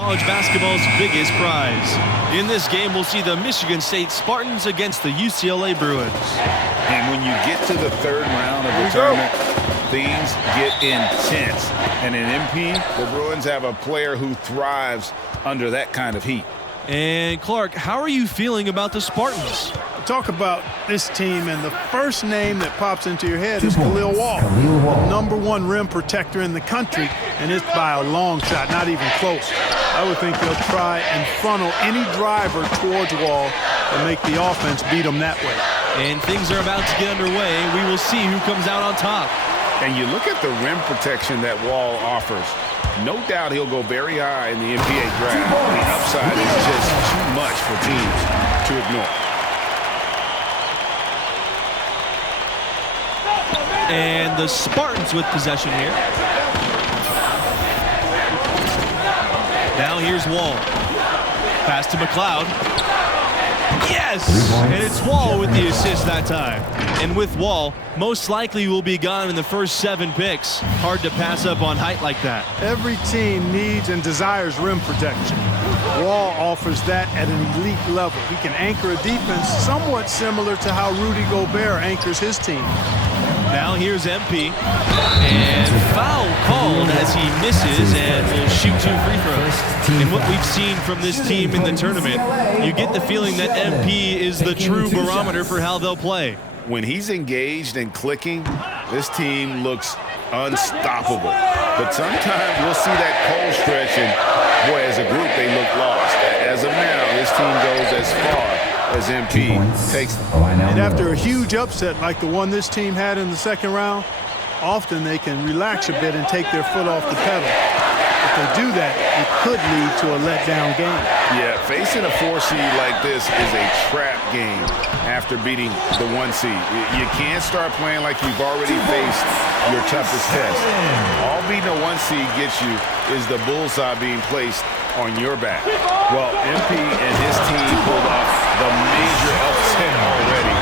College basketball's biggest prize. In this game, we'll see the Michigan State Spartans against the UCLA Bruins. And when you get to the third round of the tournament, things get intense. And in MP, the Bruins have a player who thrives under that kind of heat. And Clark, how are you feeling about the Spartans? Talk about this team, and the first name that pops into your head is Khalil Wall. #1 rim protector in the country, and it's by a long shot, not even close. I would think they'll try and funnel any driver towards Wall and make the offense beat them that way. And things are about to get underway. We will see who comes out on top. And you look at the rim protection that Wall offers. No doubt he'll go very high in the NBA draft. The upside is just too much for teams to ignore. And the Spartans with possession here. Now here's Wall. Pass to McLeod. Yes! And it's Wall with the assist that time. And with Wall, most likely will be gone in the first 7 picks. Hard to pass up on height like that. Every team needs and desires rim protection. Wall offers that at an elite level. He can anchor a defense somewhat similar to how Rudy Gobert anchors his team. Now here's MP, and foul called as he misses and will shoot 2 free throws. And what we've seen from this team in the tournament, you get the feeling that MP is the true barometer for how they'll play. When he's engaged and clicking, this team looks unstoppable. But sometimes we'll see that cold stretch, and boy, as a group, they look lost. As of now, this team goes as far as MP takes them. And after a huge upset like the one this team had in the second round, often they can relax a bit and take their foot off the pedal. If they do that, it could lead to a letdown game. Yeah, facing a 4 seed like this is a trap game after beating the 1 seed. You can't start playing like you've already faced your toughest test. All beating a 1 seed gets you is the bullseye being placed on your back. Well, MP and his team pulled off the major upset already,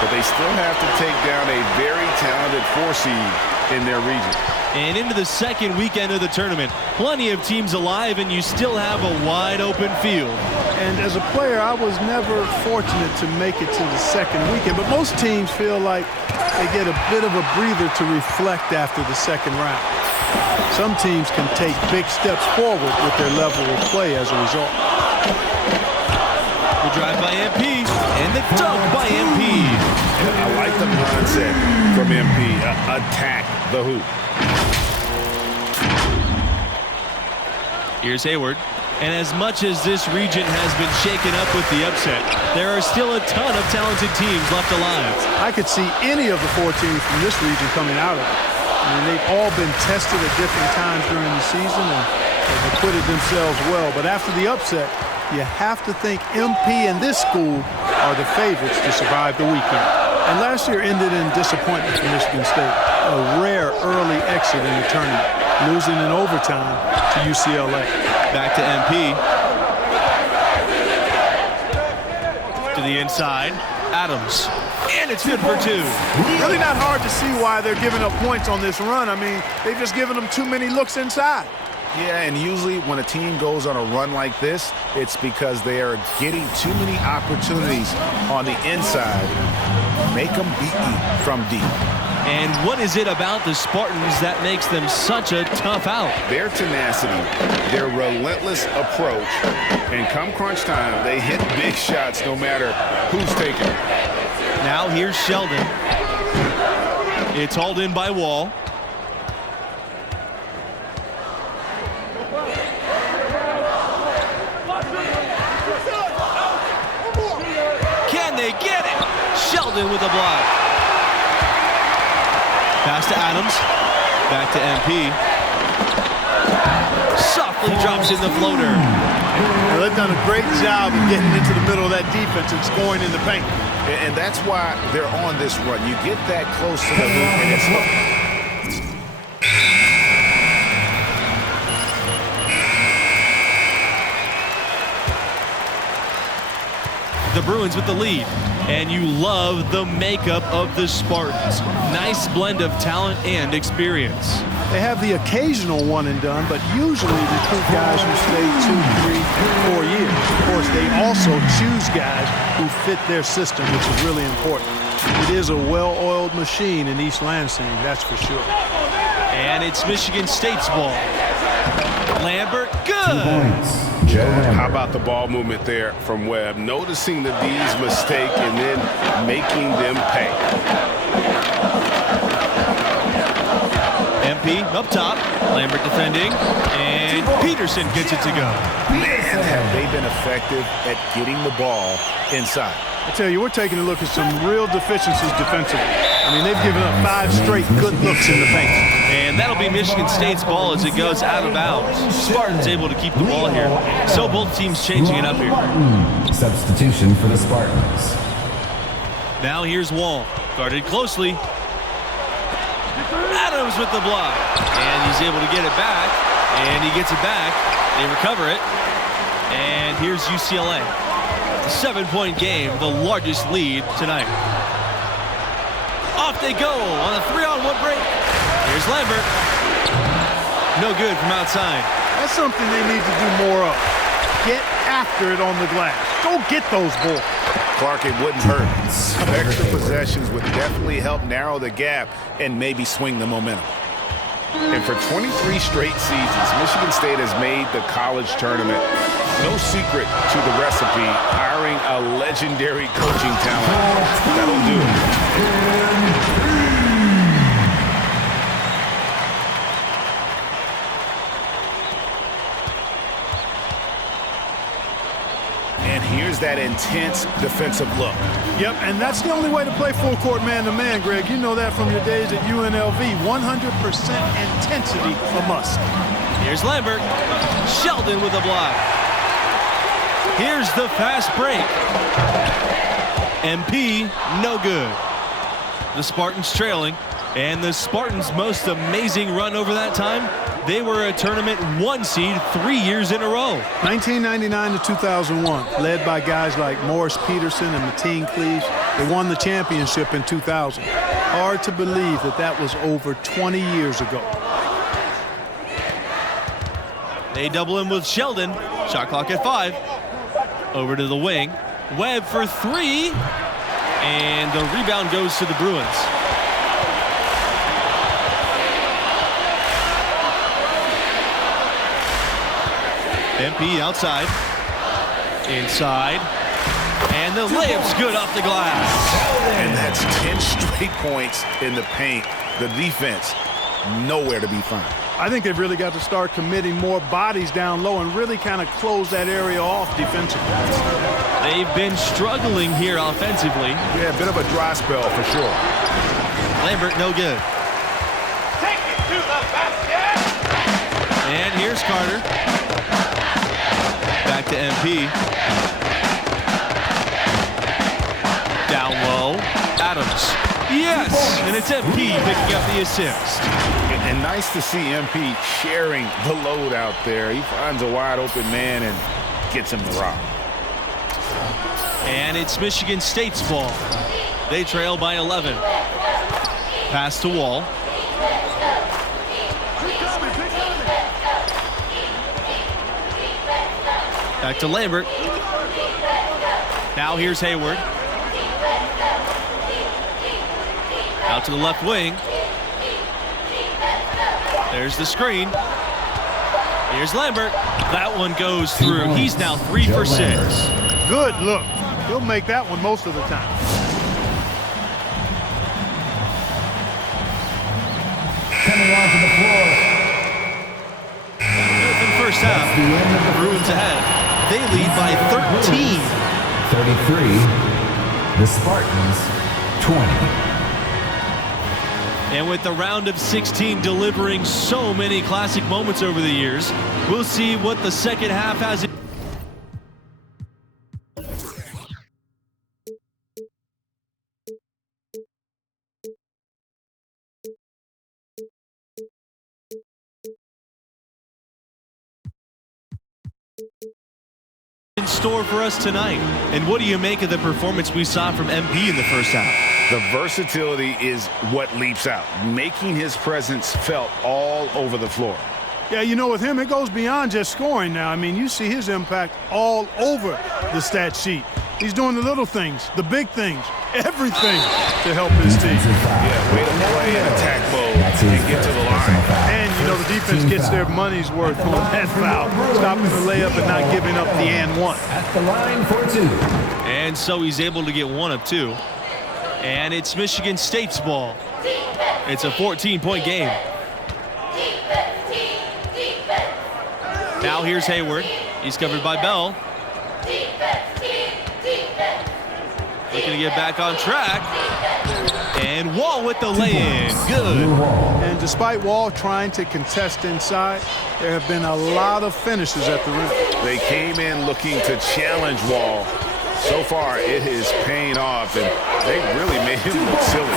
but they still have to take down a very talented 4 seed in their region. And into the second weekend of the tournament, plenty of teams alive, and you still have a wide open field. And as a player, I was never fortunate to make it to the second weekend, but most teams feel like they get a bit of a breather to reflect after the second round. Some teams can take big steps forward with their level of play as a result. The drive by MP, and the dunk by MP. I like the mindset from MP. Attack the hoop. Here's Hayward. And as much as this region has been shaken up with the upset, there are still a ton of talented teams left alive. I could see any of the 4 teams from this region coming out of it. I mean, they've all been tested at different times during the season and they've acquitted themselves well. But after the upset, you have to think MP and this school are the favorites to survive the weekend. And last year ended in disappointment for Michigan State. A rare early exit in the tournament, losing in overtime to UCLA. Back to MP. To the inside. Adams. And it's good for 2. Really not hard to see why they're giving up points on this run. I mean, they've just given them too many looks inside. Yeah, and usually when a team goes on a run like this, it's because they are getting too many opportunities on the inside. Make them beat you from deep. And what is it about the Spartans that makes them such a tough out? Their tenacity, their relentless approach, and come crunch time, they hit big shots no matter who's taking them. Now here's Sheldon. It's hauled in by Wall. Can they get it? Sheldon with a block. Pass to Adams. Back to MP. Softly drops in the floater. Well, they've done a great job of getting into the middle of that defense and scoring in the paint. And that's why they're on this run. You get that close to the hoop, and it's look. The Bruins with the lead. And you love the makeup of the Spartans. Nice blend of talent and experience. They have the occasional one and done, but usually recruit guys who stay 2, 3, 4 years. Of course, they also choose guys who fit their system, which is really important. It is a well-oiled machine in East Lansing, that's for sure. And it's Michigan State's ball. Lambert, good. 2 points. Joe Lambert. How about the ball movement there from Webb? Noticing the D's mistake and then making them pay. MP up top. Lambert defending. And Peterson gets it to go. Man, have they been effective at getting the ball inside. I tell you, we're taking a look at some real deficiencies defensively. I mean, they've given up 5 straight good looks in the paint. And that'll be Michigan State's ball as it goes out of bounds. Spartans able to keep the ball here. So both teams changing it up here. Substitution for the Spartans. Now here's Wall. Guarded closely. Adams with the block. And he's able to get it back. And he gets it back. They recover it. And here's UCLA. A 7-point game, the largest lead tonight. Off they go on a 3-on-1 break. Here's Lambert. No good from outside. That's something they need to do more of. Get after it on the glass. Go get those balls. Clark, it wouldn't hurt. Extra possessions would definitely help narrow the gap and maybe swing the momentum. And for 23 straight seasons, Michigan State has made the college tournament. No secret to the recipe, hiring a legendary coaching talent. That'll do it. And here's that intense defensive look. Yep, and that's the only way to play full court man-to-man, Greg. You know that from your days at UNLV. 100% intensity a must. Here's Lambert. Sheldon with a block. Here's the fast break. MP, no good. The Spartans trailing. And the Spartans' most amazing run over that time, they were a tournament 1 seed 3 years in a row. 1999 to 2001, led by guys like Morris Peterson and Mateen Cleaves. They won the championship in 2000. Hard to believe that that was over 20 years ago. They double him with Sheldon. Shot clock at 5. Over to the wing. Webb for 3. And the rebound goes to the Bruins. MP outside. Inside. And the layup's good off the glass. And that's 10 straight points in the paint. The defense, nowhere to be found. I think they've really got to start committing more bodies down low and really kind of close that area off defensively. They've been struggling here offensively. Yeah, a bit of a dry spell for sure. Lambert, no good. Take it to the basket! And here's Carter. Back to MP. Down low. Adams. Yes! And it's MP picking up the assist. And nice to see MP sharing the load out there. He finds a wide open man and gets him the rock. And it's Michigan State's ball. They trail by 11. Pass to Wall. Back to Lambert. Now here's Hayward. Out to the left wing. There's the screen. Here's Lambert. That one goes through. He's now 3 for 6. Good look. He'll make that one most of the time. Coming onto the floor. In the first half, the Bruins ahead. They lead by 13. 33. The Spartans, 20. And with the round of 16 delivering so many classic moments over the years, we'll see what the second half has. In store for us tonight. And what do you make of the performance we saw from MP in the first half? The versatility is what leaps out, making his presence felt all over the floor. Yeah, you know, with him, it goes beyond just scoring now. I mean, you see his impact all over the stat sheet. He's doing the little things, the big things, everything to help his team. Yeah, way to play in attack mode and get to the line. And, you know, the defense gets their money's worth on that foul, stopping the layup and not giving up the and one. At the line for two. And so he's able to get one of two. And it's Michigan State's ball. It's a 14-point game. Now here's Hayward. He's covered by Bell. Looking to get back on track. And Wall with the lay-in. Good. And despite Wall trying to contest inside, there have been a lot of finishes at the rim. They came in looking to challenge Wall. So far, it is paying off, and they really made him look silly.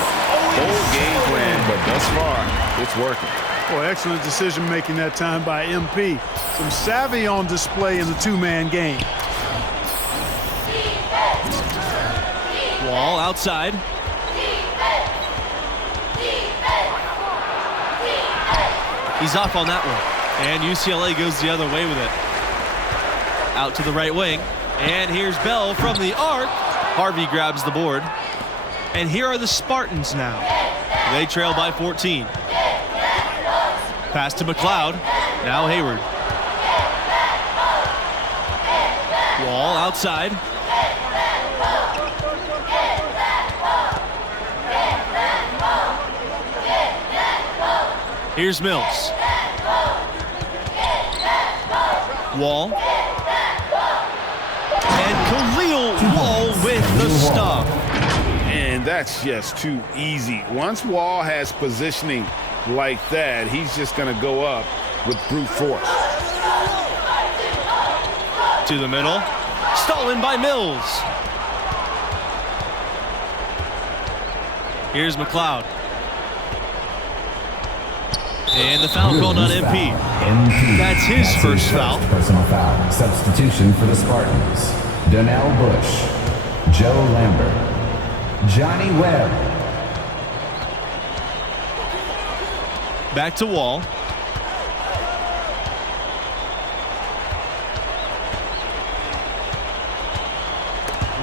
Whole game plan, but thus far, it's working. Boy, excellent decision-making that time by MP. Some savvy on display in the two-man game. Wall outside. He's off on that one. And UCLA goes the other way with it. Out to the right wing. And here's Bell from the arc. Harvey grabs the board. And here are the Spartans now. They trail by 14. Pass to McLeod. Now Hayward. Wall outside. Here's Mills. Wall. And Khalil Wall with the stop. And that's just too easy. Once Wall has positioning like that, he's just going to go up with brute force. To the middle. Stolen by Mills. Here's McLeod. And the foul called on MP. That's his first foul. Personal foul. Substitution for the Spartans. Donnell Bush. Joe Lambert. Johnny Webb. Back to Wall.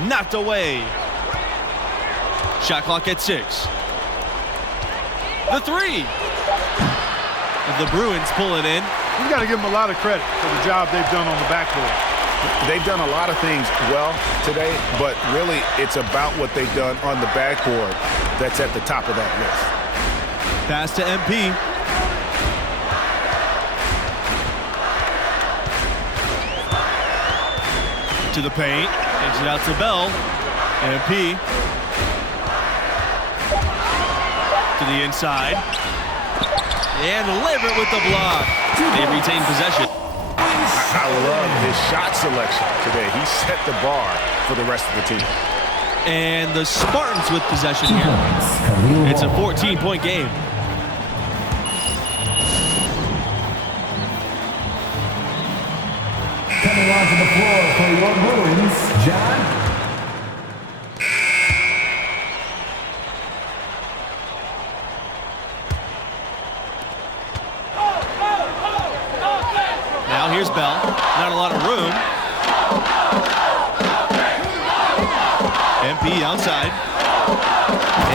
Knocked away. Shot clock at 6. The three. The Bruins pull it in. You got to give them a lot of credit for the job they've done on the backboard. They've done a lot of things well today, but really it's about what they've done on the backboard that's at the top of that list. Pass to MP. To the paint. Takes it out to Bell. MP. To the inside. And Lambert with the block. They retain possession. I love his shot selection today. He set the bar for the rest of the team. And the Spartans with possession here. It's a 14-point game. Coming onto the floor for your Bruins, John. Now here's Bell. Not a lot of room. MP outside.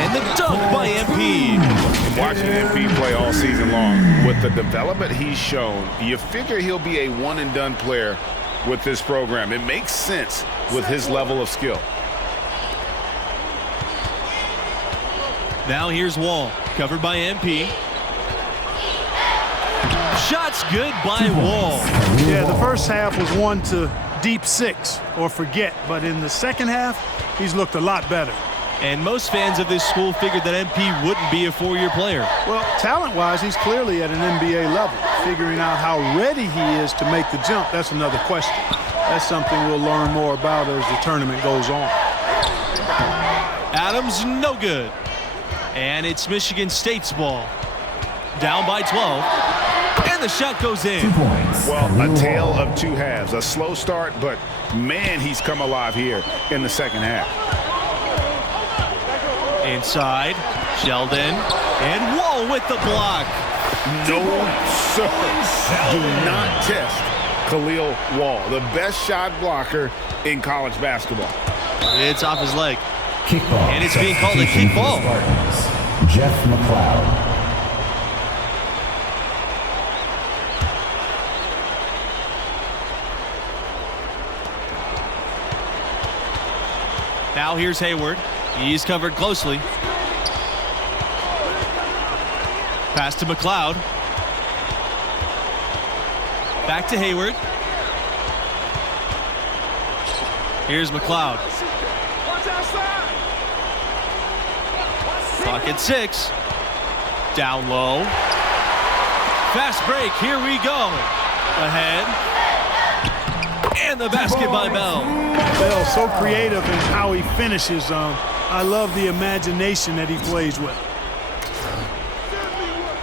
And the dunk by MP. Watching MP play all season long, with the development he's shown, you figure he'll be a one-and-done player with this program. It makes sense with his level of skill. Now here's Wall, covered by MP. Shot's good by Wall. Yeah, the first half was one to deep 6 or forget, but in the second half, he's looked a lot better. And most fans of this school figured that MP wouldn't be a four-year player. Well, talent-wise, he's clearly at an NBA level. Figuring out how ready he is to make the jump, that's another question. That's something we'll learn more about as the tournament goes on. Adams, no good. And it's Michigan State's ball. Down by 12. And the shot goes in. 2 points. Well, a tale of two halves. A slow start, but man, he's come alive here in the second half. Inside, Sheldon, and Wall with the block. No, sir. Do not test Khalil Wall, the best shot blocker in college basketball. It's off his leg. Kickball. And it's being called a kickball. Jeff McLeod. Now here's Hayward. He's covered closely. Pass to McLeod. Back to Hayward. Here's McLeod. Clock at 6. Down low. Fast break. Here we go. Ahead. And the basket by Bell. Bell, so creative in how he finishes. I love the imagination that he plays with.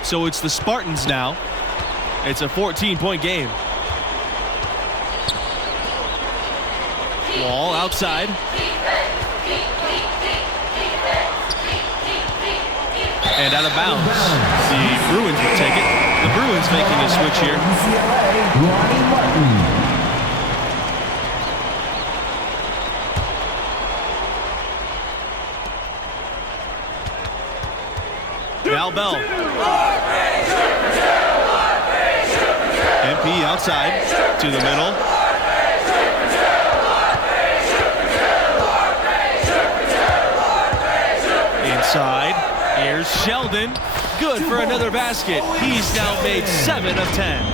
So it's the Spartans now. It's a 14-point game. Wall outside. And out of bounds. The Bruins will take it. The Bruins making a switch here. Ronnie Martin. Now Bell. MP outside to the middle. Inside. Here's Sheldon. Good for another basket. He's now made 7 of 10.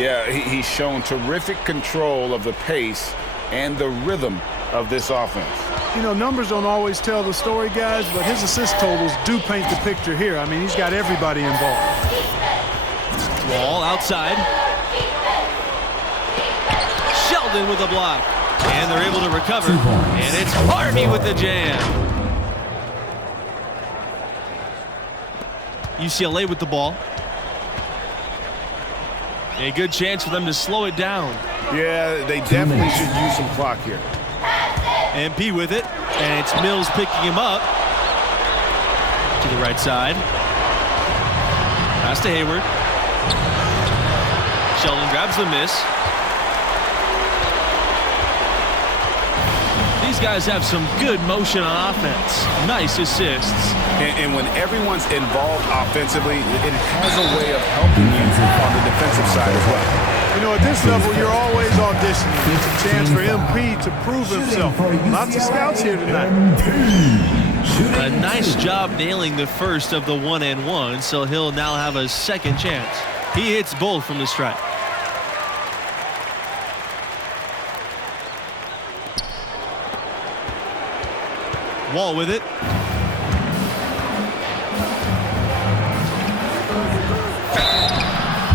Yeah, he's shown terrific control of the pace and the rhythm of this offense. You know, numbers don't always tell the story, guys, but his assist totals do paint the picture here. I mean, he's got everybody involved. Wall outside. Sheldon with a block. And they're able to recover. And it's Harvey with the jam. UCLA with the ball. A good chance for them to slow it down. Yeah, they definitely should use some clock here. MP with it, and it's Mills picking him up. To the right side. Pass to Hayward. Sheldon grabs the miss. These guys have some good motion on offense. Nice assists. And when everyone's involved offensively, it has a way of helping you on the defensive side as well. You know, at this level, you're always auditioning. It's a chance for MP to prove himself. Lots of scouts here tonight. A nice job nailing the first of the 1-and-1, so he'll now have a second chance. He hits both from the stripe. Wall with it.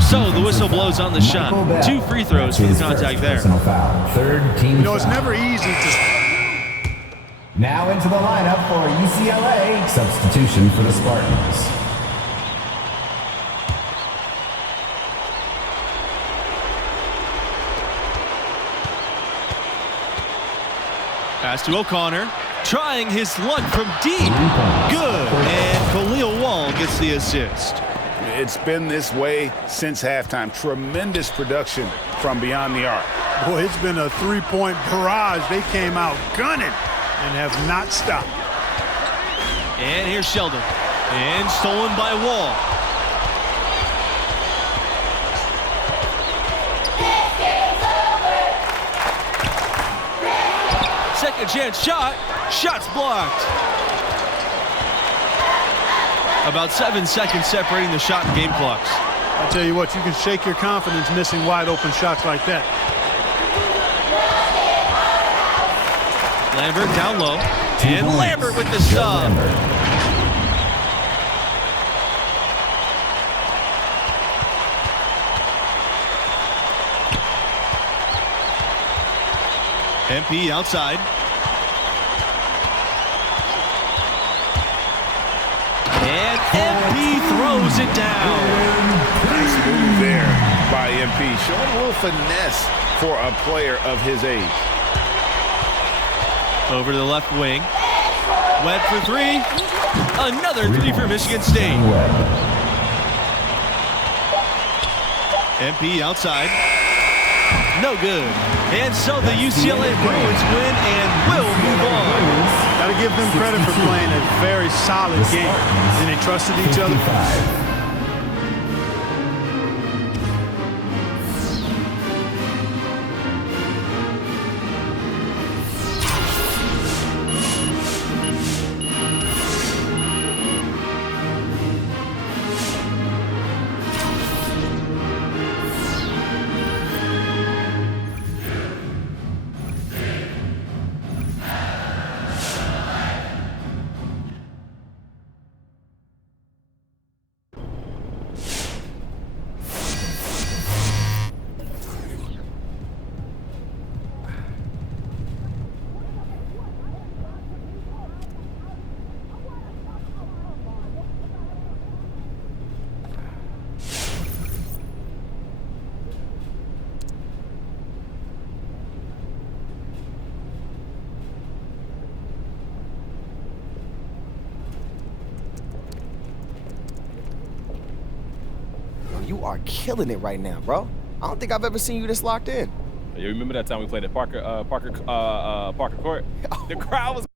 So the whistle blows on the shot. 2 free throws for the contact there. Third team. You know, it's never easy to... Now into the lineup for UCLA. Substitution for the Spartans. Pass to O'Connor. Trying his luck from deep. Good. And Khalil Wall gets the assist. It's been this way since halftime. Tremendous production from beyond the arc. Boy, it's been a three-point barrage. They came out gunning and have not stopped. And here's Sheldon. And stolen by Wall. Second chance shot. Shot's blocked. About 7 seconds separating the shot and game clocks. I tell you what, you can shake your confidence missing wide open shots like that. Lambert down low. And Lambert with the stop. MP outside. And MP throws it down. Nice move there by MP showing a little finesse for a player of his age. Over to the left wing. Webb for three. Another three for Michigan State. MP outside. No good. And so the UCLA Bruins win and will move on. Got to give them credit for playing a very solid game. And they trusted each other. 55. You are killing it right now, bro. I don't think I've ever seen you this locked in. You remember that time we played at Parker Court? The crowd was